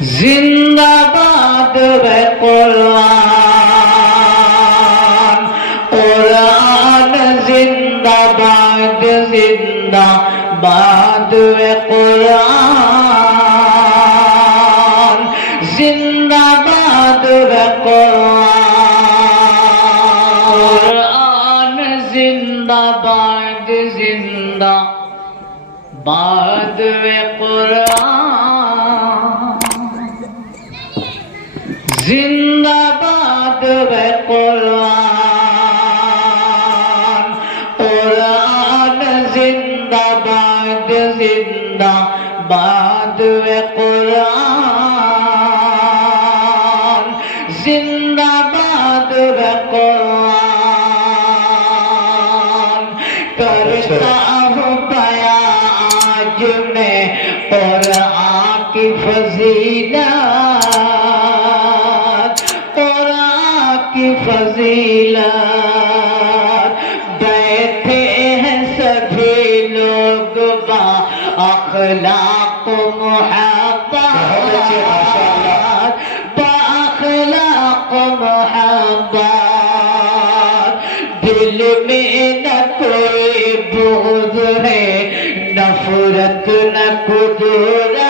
زندہ باد ہے قرآن، قرآن زندہ باد، زندہ باد ہے قرآن، زندہ باد ہے قرآن، زندہ باد، زندہ باد ہے قرآن، زندہ باد ہے قرآن، قرآن زندہ باد، زندہ باد ہے قرآن، زندہ باد ہے قرآن۔ کرتا ہوں بیان آج میں قرآن کی فضیلت، قرآن کی فضیلت۔ بیٹھے ہیں سبھی لوگ با اخلاق محبت، با اخلاق محبت، دل میں نہ کوئی بغض ہے، نفرت نہ قدرت،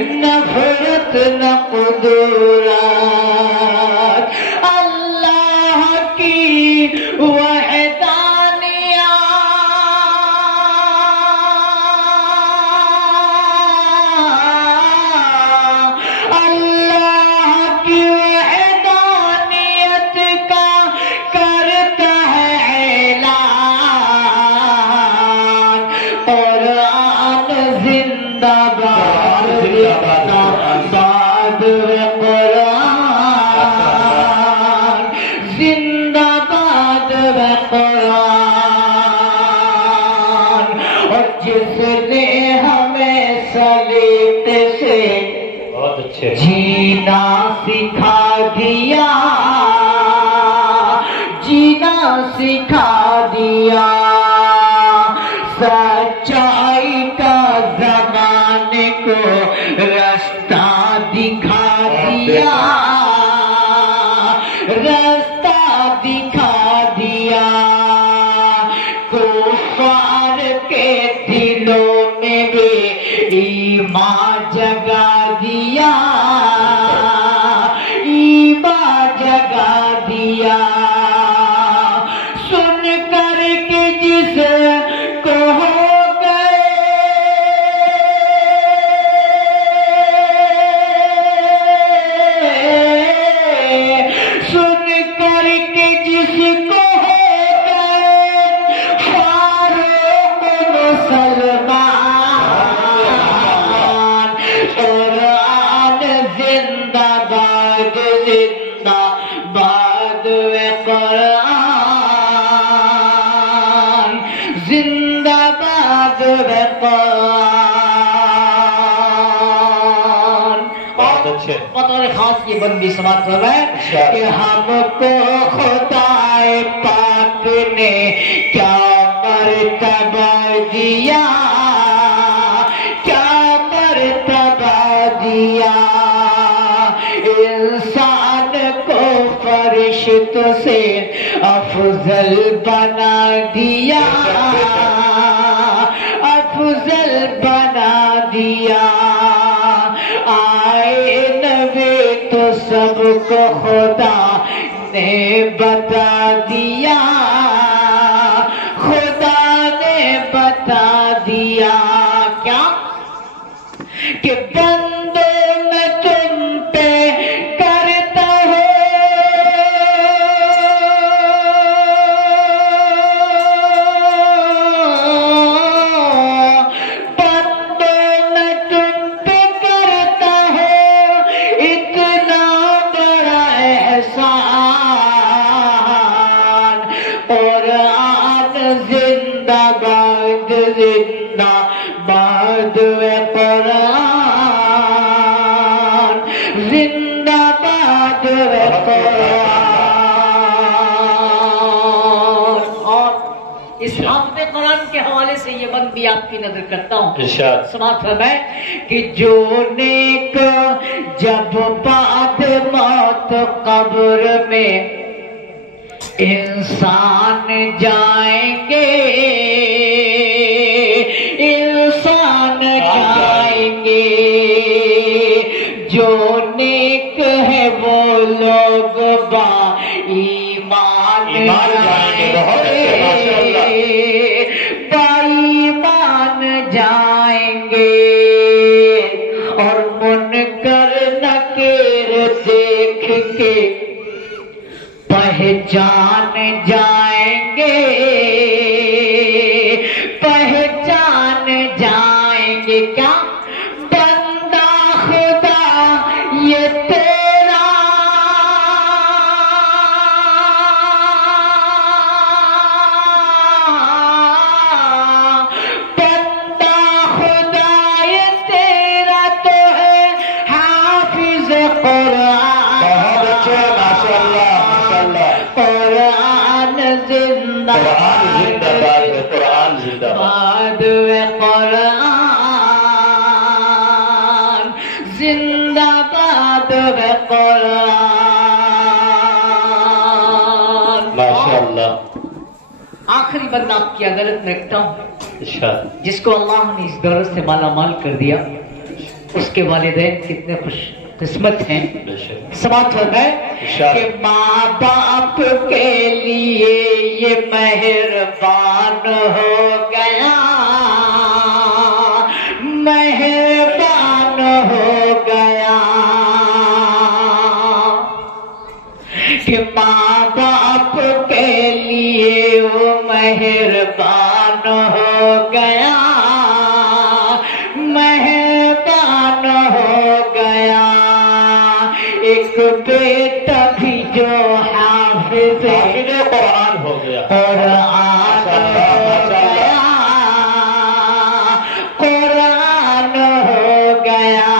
نفرت نہ قدرت۔ اللہ کی وحدانیت، اللہ کی وحدانیت کا کرتا ہے اعلان۔ قرآن زندہ باد، زندہ باد ہے قرآن، زندہ باد ہے قرآن۔ اور جس نے ہمیں سلیقے سے جینا سکھا دیا، جینا سکھا دیا، سچائی کا زمانے کو راستہ دکھا دیا، راستہ دکھا دیا۔ کفار کے دلوں میں بھی ایمان جگا دیا، ایمان جگا دیا۔ سن کر کے جس کو ہو گئے، سن کر کے جس کو ہو گئے فاروق مسلمان۔ قرآن زندہ باد، زندہ باد ہے قرآن، زندہ باد ہے قرآن۔ بہت اچھے۔ بطور خاص یہ بندی سماعت کر رہا ہے کہ ہم کو خدا پاک نے کیا مرتبہ دیا، کیا مرتبہ دیا۔ انسان کو فرشتوں سے افضل بنا دیا، افضل بنا دیا۔ آئے نبی تو سب کو خدا نے بتا دیا، خدا نے بتا دیا۔ کیا کہ بندوں میں تم پہ کرتا ہوں، بندوں میں تم پہ کرتا ہوں اتنا بڑا احسان۔ قرآن زندہ باد، زندہ باد ہے قرآن، زندہ باد ہے قرآن۔ اور اس حافظ قرآن کے حوالے سے یہ بند بھی آپ کی نظر کرتا ہوں. سماعت فرمائے کہ جو نیک جب بعد موت قبر میں انسان جائیں گے، انسان جائیں گے، جو نیک ہے وہ لوگ با ایمان جائیں گے، با ایمان جائیں گے، اور منکر نکیر دیکھ کے پہچان جائیں گے، پہچان جائیں گے. کیا بندہ خدا یہ تیرا، بندہ خدا یہ تیرا تو ہے حافظ قرآن. قرآن زندہ قرآن زندہ باد ہے، قرآن زندہ باد ہے، قرآن زندہ باد ہے، قرآن. ماشاءاللہ. آخری بندہ آپ کی عدالت میں رکھتا ہوں، جس کو اللہ نے اس دولت سے مالا مال کر دیا. اس کے والدین کتنے خوش قسمت ہیں. سماعت فرمائے کہ ماں باپ کے لیے یہ مہربان ہو گیا، مہربان ہو گیا، کہ ماں باپ کے لیے وہ مہربان ہو گیا، مہربان ہو گیا. ایک بیٹا بھی جو حافظ قرآن ہو گیا، قرآن ہو گیا، قرآن ہو گیا.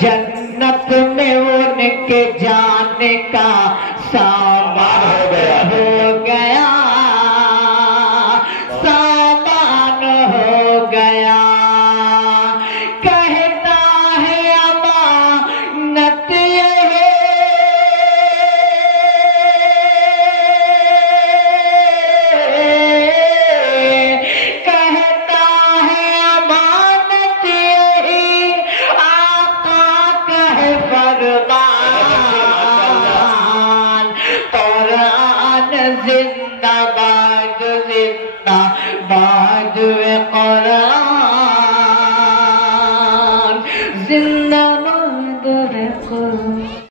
جنت میں ان کے جانے کا سامان ہو گیا، سامان ہو گیا. کہتا ہے امانت یہ کہتا ہے امانت یہی آقا کا ہے فرمان. قرآن زندہ باد، زندہ باد ہے، قرآن زندہ باد ہے، قرآن.